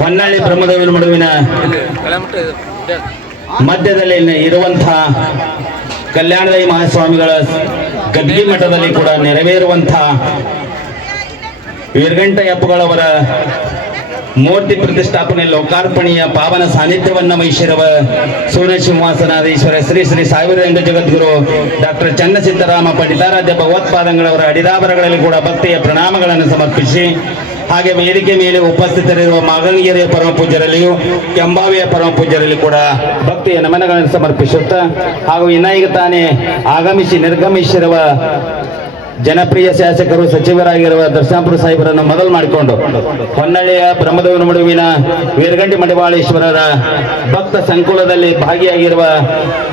ಹೊನ್ನಳ್ಳಿ ಬ್ರಹ್ಮದೇವನ ಮಡುವಿನ ಮಧ್ಯದಲ್ಲಿ ಇರುವಂತಹ ಕಲ್ಯಾಣದಾಯಿ ಮಹಾಸ್ವಾಮಿಗಳ ಗದ್ದಿ ಮಠದಲ್ಲಿ ಕೂಡ ನೆರವೇರುವಂತಹ ವೀರಗಂಟಯ್ಯಪ್ಪಗಳವರ ಮೂರ್ತಿ ಪ್ರತಿಷ್ಠಾಪನೆ ಲೋಕಾರ್ಪಣೆಯ ಪಾವನ ಸಾನ್ನಿಧ್ಯವನ್ನ ವಹಿಸಿರುವ ಸೂರ್ಯ ಸಿಂಹಾಸನಾಧೀಶ್ವರ ಶ್ರೀ ಶ್ರೀ ಸಾವಿರದ ಜಗದ್ಗುರು ಡಾಕ್ಟರ್ ಚನ್ನಸಿದ್ದರಾಮ ಪಂಡಿತಾರಾಧ್ಯ ಭಗವತ್ಪಾದಂಗಳವರ ಅಡಿದಾಬರಗಳಲ್ಲಿ ಕೂಡ ಭಕ್ತಿಯ ಪ್ರಣಾಮಗಳನ್ನು ಸಮರ್ಪಿಸಿ ಹಾಗೆ ವೇದಿಕೆ ಮೇಲೆ ಉಪಸ್ಥಿತರಿರುವ ಮಾಗಣಗಿರಿಯ ಪರಮ ಪೂಜ್ಯರಲ್ಲಿಯೂ, ಕೆಂಬಾವಿಯ ಪರಮ ಪೂಜ್ಯರಲ್ಲಿ ಕೂಡ ಭಕ್ತಿಯ ನಮನಗಳನ್ನು ಸಮರ್ಪಿಸುತ್ತಾ ಹಾಗೂ ಇನ್ನೀಗ ತಾನೇ ಆಗಮಿಸಿ ನಿರ್ಗಮಿಸಿರುವ ಜನಪ್ರಿಯ ಶಾಸಕರು, ಸಚಿವರಾಗಿರುವ ದರ್ಶನಪುರ ಸಾಹೇಬರನ್ನು ಮೊದಲು ಮಾಡಿಕೊಂಡು ಹೊನ್ನಳ್ಳಿಯ ಬ್ರಹ್ಮದೇವನ ಮಡುವಿನ ವೀರಗಂಟಿ ಮಡಿವಾಳೇಶ್ವರರ ಭಕ್ತ ಸಂಕುಲದಲ್ಲಿ ಭಾಗಿಯಾಗಿರುವ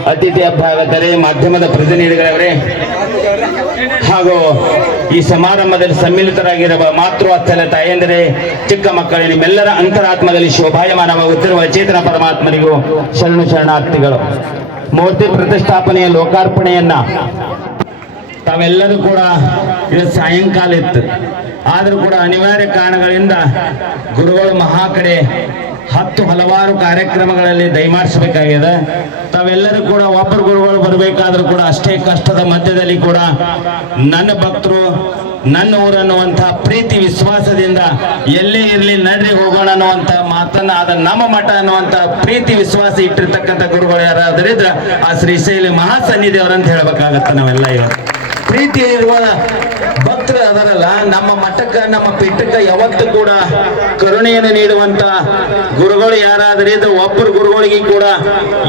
ಅತಿಥಿ ಅಭ್ಯಾಗತರೇ ಮಾಧ್ಯಮದ ಪ್ರತಿನಿಧಿಗಳವರೇ ಹಾಗೂ ಈ ಸಮಾರಂಭದಲ್ಲಿ ಸಮ್ಮಿಲಿತರಾಗಿರುವ ಮಾತೃವಾತ್ಸಲ್ಯ ತಾಯಂದರೆ, ಚಿಕ್ಕ ಮಕ್ಕಳು, ನಿಮ್ಮೆಲ್ಲರ ಅಂತರಾತ್ಮದಲ್ಲಿ ಶೋಭಾಯಮಾನವಾಗುತ್ತಿರುವ ಚೇತನ ಪರಮಾತ್ಮನಿಗೂ ಶರಣು ಶರಣಾರ್ಥಿಗಳು. ಮೂರ್ತಿ ಪ್ರತಿಷ್ಠಾಪನೆಯ ಲೋಕಾರ್ಪಣೆಯನ್ನ ತಾವೆಲ್ಲರೂ ಕೂಡ ಇದು ಸಾಯಂಕಾಲ ಇತ್ತು. ಆದರೂ ಕೂಡ ಅನಿವಾರ್ಯ ಕಾರಣಗಳಿಂದ ಗುರುಗಳು ಮಹಾ ಕಡೆ ಹತ್ತು ಹಲವಾರು ಕಾರ್ಯಕ್ರಮಗಳಲ್ಲಿ ದಯಮಾಡಿಸಬೇಕಾಗಿದೆ ತಾವೆಲ್ಲರೂ ಕೂಡ ಒಬ್ಬರು ಗುರುಗಳು ಬರಬೇಕಾದ್ರೂ ಕೂಡ ಅಷ್ಟೇ ಕಷ್ಟದ ಮಧ್ಯದಲ್ಲಿ ಕೂಡ ನನ್ನ ಭಕ್ತರು, ನನ್ನ ಊರನ್ನುವಂತಹ ಪ್ರೀತಿ, ವಿಶ್ವಾಸದಿಂದ ಎಲ್ಲೇ ಇರಲಿ ನಡ್ರಿ ಹೋಗೋಣ ಅನ್ನುವಂಥ ಮಾತನ್ನ ಅದ ನಮ್ಮ ಮಠ ಅನ್ನುವಂಥ ಪ್ರೀತಿ, ವಿಶ್ವಾಸ ಇಟ್ಟಿರ್ತಕ್ಕಂಥ ಗುರುಗಳು ಯಾರಾದ್ರಿದ್ರೆ ಆ ಶ್ರೀಶೈಲಿ ಮಹಾಸನ್ನಿಧಿಯವರಂತ ಹೇಳ್ಬೇಕಾಗತ್ತೆ ನಾವೆಲ್ಲ ಇವತ್ತು ಪ್ರೀತಿ ಇರುವ ಭಕ್ತರು ಅದರಲ್ಲ, ನಮ್ಮ ಮಠಕ್ಕ, ನಮ್ಮ ಪೀಠಕ್ಕ ಯಾವತ್ತು ಕೂಡ ಕರುಣೆಯನ್ನು ನೀಡುವಂತ ಗುರುಗಳು ಯಾರಾದ್ರೆ ಒಬ್ಬರು ಗುರುಗಳಿಗೆ ಕೂಡ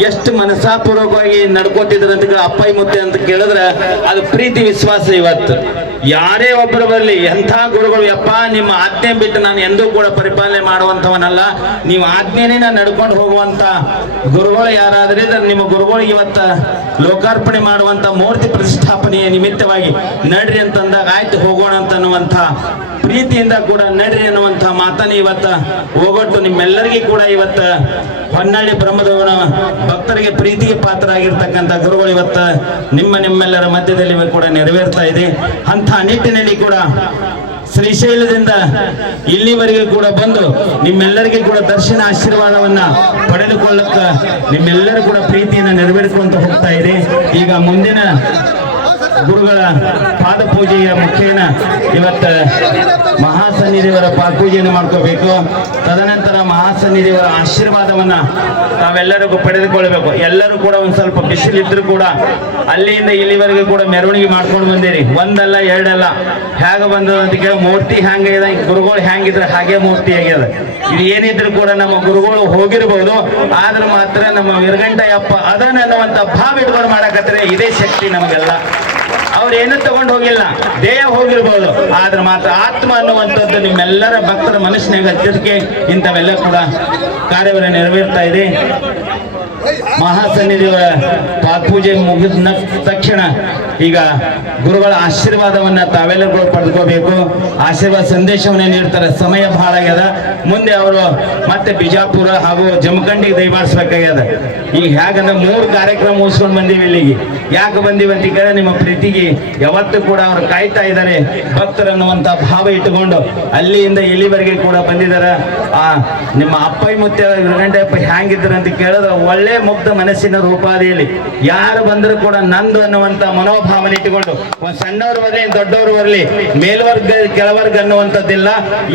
ಎಷ್ಟು ಮನಸಾಪೂರ್ವಕವಾಗಿ ನಡ್ಕೋತಿದ್ರು ಅಂತ ಕೇಳಿ ಅಪ್ಪಾಯಿ ಮುತ್ತೆ ಅಂತ ಕೇಳಿದ್ರೆ ಅದು ಪ್ರೀತಿ ವಿಶ್ವಾಸ ಇವತ್ತು. ಯಾರೇ ಒಬ್ಬರು ಬರಲಿ, ಎಂಥ ಗುರುಗಳು, ಯಪ್ಪ, ನಿಮ್ಮ ಆಜ್ಞೆ ಬಿಟ್ಟು ನಾನು ಎಂದೂ ಕೂಡ ಪರಿಪಾಲನೆ ಮಾಡುವಂತವನಲ್ಲ ನೀವು ಆಜ್ಞೆನೇ ನಾನು ನಡ್ಕೊಂಡು ಹೋಗುವಂತ ಗುರುಗಳು ಯಾರಾದ್ರೆ ನಿಮ್ಮ ಗುರುಗಳಿಗೆ ಇವತ್ತ ಲೋಕಾರ್ಪಣೆ ಮಾಡುವಂತ ಮೂರ್ತಿ ಪ್ರತಿಷ್ಠಾಪನೆಯ ನಿಮಿತ್ತವಾಗಿ ನಡ್ರಿ ಅಂತಂದಾಗ ಆಯ್ತು, ಹೋಗೋಣ. ಅಂತ ಅನ್ನುವಂತ ಪ್ರೀತಿಯಿಂದ ಕೂಡ ನಡ್ರಿ ಅನ್ನುವಂಥ ಮಾತನ್ನ ಇವತ್ತ ಹೋಗೊಟ್ಟು ನಿಮ್ಮೆಲ್ಲರಿಗೂ ಕೂಡ ಇವತ್ತ ಹೊನ್ನಾಳಿ ಬ್ರಹ್ಮದೇವನ ಭಕ್ತರಿಗೆ ಪ್ರೀತಿಗೆ ಪಾತ್ರ ಆಗಿರ್ತಕ್ಕಂಥ ಗುರುಗಳು ಇವತ್ತ ನಿಮ್ಮ ನಿಮ್ಮೆಲ್ಲರ ಮಧ್ಯದಲ್ಲಿ ಕೂಡ ನೆರವೇರ್ತಾ ಇದೆ. ಅಂಥ ನಿಟ್ಟಿನಲ್ಲಿ ಕೂಡ ಶ್ರೀಶೈಲದಿಂದ ಇಲ್ಲಿವರೆಗೆ ಕೂಡ ಬಂದು ನಿಮ್ಮೆಲ್ಲರಿಗೂ ಕೂಡ ದರ್ಶನ ಆಶೀರ್ವಾದವನ್ನ ಪಡೆದುಕೊಳ್ಳಕ್ಕ ನಿಮ್ಮೆಲ್ಲರೂ ಕೂಡ ಪ್ರೀತಿಯನ್ನು ನೆರವೇರಿಸುವಂತ ಹೋಗ್ತಾ ಇದೆ. ಈಗ ಮುಂದಿನ ಗುರುಗಳ ಪಾದ ಪೂಜೆಯ ಮುಖೇನ ಇವತ್ತ ಮಹಾಸನ್ನಿಧಿಯವರ ಪಾದ ಪೂಜೆಯನ್ನು ಮಾಡ್ಕೋಬೇಕು. ತದನಂತರ ಮಹಾಸನ್ನಿಧಿಯವರ ಆಶೀರ್ವಾದವನ್ನ ತಾವೆಲ್ಲರಿಗೂ ಪಡೆದುಕೊಳ್ಬೇಕು ಎಲ್ಲರೂ ಕೂಡ ಒಂದ್ ಸ್ವಲ್ಪ ಬಿಸಿಲಿದ್ರು ಕೂಡ ಅಲ್ಲಿಂದ ಇಲ್ಲಿವರೆಗೂ ಕೂಡ ಮೆರವಣಿಗೆ ಮಾಡ್ಕೊಂಡು ಬಂದಿರಿ. ಒಂದಲ್ಲ, ಎರಡಲ್ಲ, ಹೇಗ ಬಂದದ ಕೇಳಿ ಮೂರ್ತಿ ಹ್ಯಾಂಗಿದೆ ಗುರುಗಳು ಹ್ಯಾಂಗಿದ್ರೆ ಹಾಗೆ ಮೂರ್ತಿ ಆಗ್ಯದ. ಇದು ಏನಿದ್ರು ಕೂಡ ನಮ್ಮ ಗುರುಗಳು ಹೋಗಿರ್ಬೋದು, ಆದ್ರೂ ಮಾತ್ರ ನಮ್ಮ ವಿರಗಂಟಯ್ಯಪ್ಪ ಅದನ್ನ ಅನ್ನುವಂತ ಭಾವ ಇಟ್ಕೊಂಡು ಮಾಡಕತ್ತಾರೆ ಇದೇ ಶಕ್ತಿ ನಮಗೆಲ್ಲ. ಅವ್ರು ಏನು ತಗೊಂಡು ಹೋಗಿಲ್ಲ. ದೇಹ ಹೋಗಿರ್ಬೋದು. ಆದ್ರೆ ಮಾತ್ರ ಆತ್ಮ ಅನ್ನುವಂಥದ್ದು ನಿಮ್ಮೆಲ್ಲರ ಭಕ್ತರ ಮನಸ್ಸಿನಾಗ ಹತ್ತಿರಕ್ಕೆ ಇಂಥವೆಲ್ಲ ಕೂಡ ಕಾರ್ಯವನ್ನು ನೆರವೇರ್ತಾ ಇದೆ. ಮಹಾಸನ್ನಿಧಿಯವರ ಪಾದಪೂಜೆ ಮುಗಿದ ತಕ್ಷಣ ಈಗ ಗುರುಗಳ ಆಶೀರ್ವಾದವನ್ನ ತಾವೆಲ್ಲರೂ ಪಡೆದುಕೋಬೇಕು. ಆಶೀರ್ವಾದ ಸಂದೇಶವನ್ನ ನೀಡ್ತಾರೆ. ಸಮಯ ಬಹಳ ಆಗ್ಯದ. ಮುಂದೆ ಅವರು ಮತ್ತೆ ಬಿಜಾಪುರ ಹಾಗೂ ಜಮಖಂಡಿಗೆ ದಯಮಾಡಿಸ್ಬೇಕಾಗ್ಯದ ಈಗ ಹೇಗಂದ್ರೆ ಮೂರು ಕಾರ್ಯಕ್ರಮ ಮುಗಿಸ್ಕೊಂಡು ಬಂದೀವಿ ಇಲ್ಲಿಗೆ. ಯಾಕೆ ಬಂದೀವಿ ಅಂತ ಕೇಳಿದ್ರೆ ನಿಮ್ಮ ಪ್ರೀತಿಗೆ ಯಾವತ್ತೂ ಕೂಡ ಅವರು ಕಾಯ್ತಾ ಇದ್ದಾರೆ. ಭಕ್ತರನ್ನುವಂತ ಭಾವ ಇಟ್ಟುಕೊಂಡು ಅಲ್ಲಿಯಿಂದ ಇಲ್ಲಿವರೆಗೆ ಕೂಡ ಬಂದಿದ್ದಾರೆ. ಆ, ನಿಮ್ಮ ಅಪ್ಪಯ್ಯ ಮುತ್ತೆ ಗಂಟೆಯಪ್ಪ ಹ್ಯಾಂಗಿದ್ರು ಅಂತ ಕೇಳಿದ್ರೆ ಒಳ್ಳೆ ಮುಗ್ಧ ಮನಸ್ಸಿನ ರೂಪಾದಿಯಲ್ಲಿ ಯಾರು ಬಂದರೂ ಕೂಡ ನಂದು ಅನ್ನುವಂತ ಮನೋಭಾವನೆ ಇಟ್ಟುಕೊಂಡು ಒಂದು ಸಣ್ಣವ್ರು ಬರಲಿ ದೊಡ್ಡವರು ಬರಲಿ, ಮೇಲ್ವರ್ಗ, ಕೆಳವರ್ಗ ಅನ್ನುವಂಥದ್ದಿಲ್ಲ.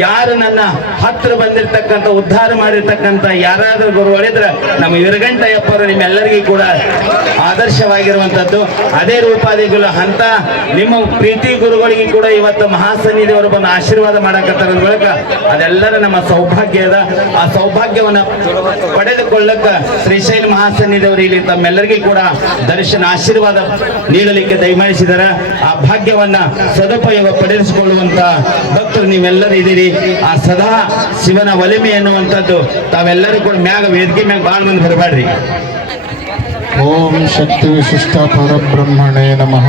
ಯಾರು ನನ್ನ ಹತ್ರ ಬಂದಿರತಕ್ಕಂಥ, ಉದ್ಧಾರ ಮಾಡಿರ್ತಕ್ಕಂಥ ಯಾರಾದರೂ ಗುರುಗಳಿದ್ರೆ ನಮ್ಮ ವಿರಗಂಟಯ್ಯಪ್ಪರು ನಿಮ್ಮೆಲ್ಲರಿಗೂ ಕೂಡ ಆದರ್ಶವಾಗಿರುವಂಥದ್ದು. ಅದೇ ರೂಪಾದಿಗಳು ಅಂತ ನಿಮ್ಮ ಪ್ರೀತಿ ಗುರುಗಳಿಗೆ ಕೂಡ ಇವತ್ತು ಮಹಾಸನ್ನಿಧಿಯವರು ಬಂದು ಆಶೀರ್ವಾದ ಮಾಡಕತ್ತಾರ ಮೂಲಕ ಅದೆಲ್ಲರ ನಮ್ಮ ಸೌಭಾಗ್ಯ ಅದ. ಆ ಸೌಭಾಗ್ಯವನ್ನ ಪಡೆದುಕೊಳ್ಳಕ್ಕ ಶ್ರೀಶೈಲ ಮಹಾಸನ್ನಿಧಿಯವರು ಇಲ್ಲಿ ತಮ್ಮೆಲ್ಲರಿಗೂ ಕೂಡ ದರ್ಶನ, ಆಶೀರ್ವಾದ ನೀಡಲಿಕ್ಕೆ ದಯಮಾಡಿಸಿದಾರ ಆ ಭಾಗ್ಯವನ್ನ ಸದುಪಯೋಗ ಪಡಿಸಿಕೊಳ್ಳುವಂತ ಭಕ್ತರು ನೀವೆಲ್ಲರೂ ಇದ್ದೀರಿ. ಆ ಸದಾ ಶಿವನ ಒಲಿಮೆ ಎನ್ನುವಂಥದ್ದು ತಾವೆಲ್ಲರೂ ಕೂಡ ಮ್ಯಾಗ ವೇದಿಕೆ ಮ್ಯಾಗ ಬಾಳ್ ಮಂದಿ ಬರಬೇಡ್ರಿ. ಓಂ ಶಕ್ತಿ ವಿಶಿಷ್ಟ ಪರಬ್ರಹ್ಮಣೇ ನಮಃ.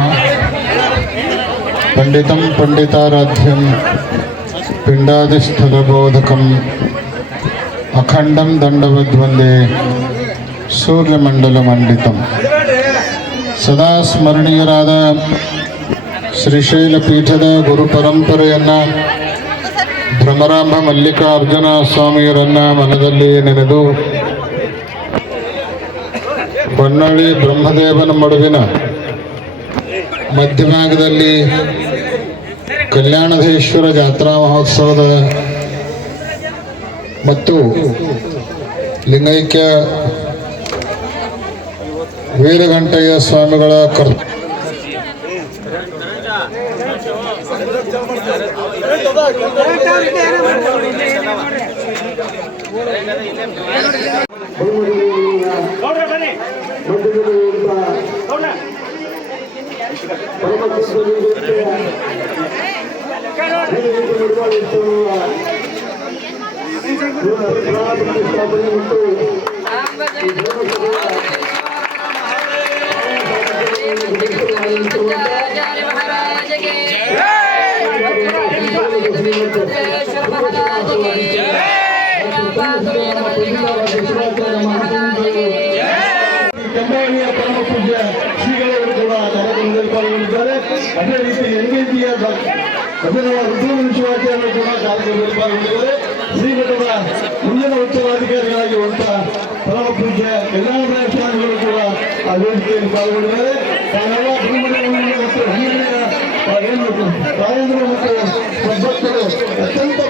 ಪಂಡಿತಂ ಪಂಡಿತಾರಾಧ್ಯಂ ಪಿಂಡಾದಿಸ್ಥಲಬೋಧಕಂ ಅಖಂಡಂ ದಂಡವದ್ವಂದೇ ಸೂರ್ಯಮಂಡಲ ಮಂಡಿತಂ ಸದಾ ಸ್ಮರಣೀಯರಾದ ಶ್ರೀಶೈಲ ಪೀಠದ ಗುರು ಪರಂಪರೆಯನ್ನು ಭ್ರಮರಾಂಬ ಮಲ್ಲಿಕಾರ್ಜುನ ಸ್ವಾಮಿಯರನ್ನ ಮನದಲ್ಲಿ ನೆನೆದು, ಹೊನ್ನಾಳಿ ಬ್ರಹ್ಮದೇವನ ಮಡುವಿನ ಮಧ್ಯಭಾಗದಲ್ಲಿ ಕಲ್ಯಾಣಧೇಶ್ವರ ಜಾತ್ರಾ ಮಹೋತ್ಸವದ ಮತ್ತು ಲಿಂಗೈಕ್ಯ ವೀರಘಂಟಯ್ಯ ಸ್ವಾಮಿಗಳ ಕರ್ ಮತ್ತು ಕೆಂಬಾವಿಯ ಪರಮ ಪೂಜ್ಯ ಶ್ರೀಗಳವರು ಕೂಡ ಕಾರ್ಯಕ್ರಮದಲ್ಲಿ ಪಾಲ್ಗೊಂಡಿದ್ದಾರೆ ಅದೇ ರೀತಿ ಎನ್ವಿಪಿಯ ಅಭಿನವ ರುದ್ರಮಣಿ ಶಿವಾಚಾರ್ಯರು ಕೂಡ ಕಾರ್ಯಕ್ರಮದಲ್ಲಿ ಪಾಲ್ಗೊಂಡಿದ್ದಾರೆ ಶ್ರೀಮಠದ ಮುಂದಿನ ಉತ್ತರಾಧಿಕಾರಿಗಳಾಗಿ ಹೊಂತ ಪರಮ ಪೂಜ್ಯ ಕಲ್ಯಾಣರಾಯ ಸ್ವಾಮಿಗಳು ಕೂಡ ಆ ವೇದಿಕೆಯಲ್ಲಿ ಪಾಲ್ಗೊಂಡಿದ್ದಾರೆ ತಾವೆಲ್ಲ ಬ್ರಹ್ಮಣ್ಯ ಮತ್ತು ರಾಜೇಂದ್ರ ಮತ್ತು ఎంత